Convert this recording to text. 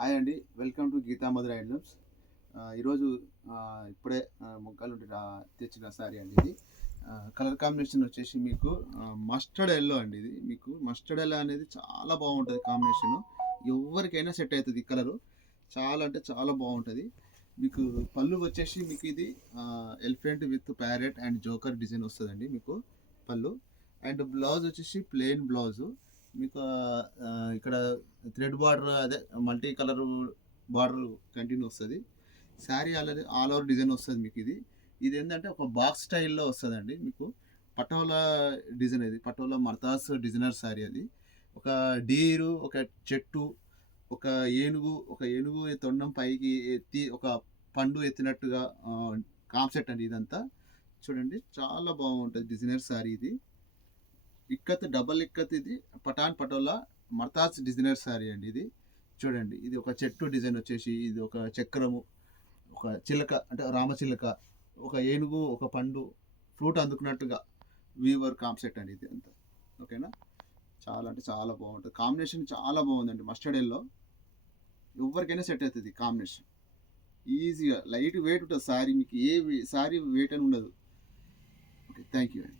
Hi అండి. Welcome to Geetha Madhura handlooms. ఈరోజు ఇప్పుడే మొగ్గలు తెచ్చిన శారీ అండి ఇది. కలర్ కాంబినేషన్ వచ్చేసి మీకు మస్టర్డ్ ఎల్లో అండి. ఇది మీకు మస్టర్డ్ ఎల్లో అనేది చాలా బాగుంటుంది కాంబినేషను. ఎవరికైనా సెట్ అవుతుంది ఈ కలరు. చాలా అంటే చాలా బాగుంటుంది. మీకు పళ్ళు వచ్చేసి మీకు ఇది elephant with parrot and joker design వస్తుందండి మీకు పళ్ళు. అండ్ బ్లౌజ్ వచ్చేసి ప్లెయిన్ బ్లౌజు. మీకు ఇక్కడ థ్రెడ్ బార్డర్ అదే మల్టీ కలర్ బార్డర్ కంటిన్యూ వస్తుంది. శారీ ఆల్ ఓవర్ డిజైన్ వస్తుంది మీకు ఇది. ఇది ఏంటంటే ఒక బాక్స్ స్టైల్లో వస్తుందండి మీకు. పటోలా డిజైన్ ఇది. పటోలా మర్తాస్ డిజైనర్ శారీ అది. ఒక డీరు, ఒక చెట్టు, ఒక ఏనుగు తొండం పైకి ఎత్తి ఒక పండు ఎత్తినట్టుగా కాన్సెప్ట్ అండి ఇదంతా. చూడండి చాలా బాగుంటుంది డిజైనర్ శారీ ఇది. ఇక్కత్ డబల్ ఇక్కత్ ఇది పటాన్ పటోలా మర్తాజ్ డిజైనర్ శారీ అండి ఇది. చూడండి ఇది ఒక చెట్టు డిజైన్ వచ్చేసి ఇది ఒక చక్రము, ఒక చిలక అంటే రామచిలక, ఒక ఏనుగు, ఒక పండు ఫ్రూట్ అందుకున్నట్టుగా వీవర్ కాన్సెప్ట్ అండి ఇది అంతా. ఓకేనా, చాలా అంటే చాలా బాగుంటుంది. కాంబినేషన్ చాలా బాగుందండి. మస్టర్డ్ ఎల్లో ఎవరికైనా సెట్ అవుతుంది కాంబినేషన్. ఈజీగా లైట్ వెయిట్ ఉంటుంది శారీ. మీకు శారీ వెయిట్ అని ఉండదు. ఓకే, థ్యాంక్ యూ అండి.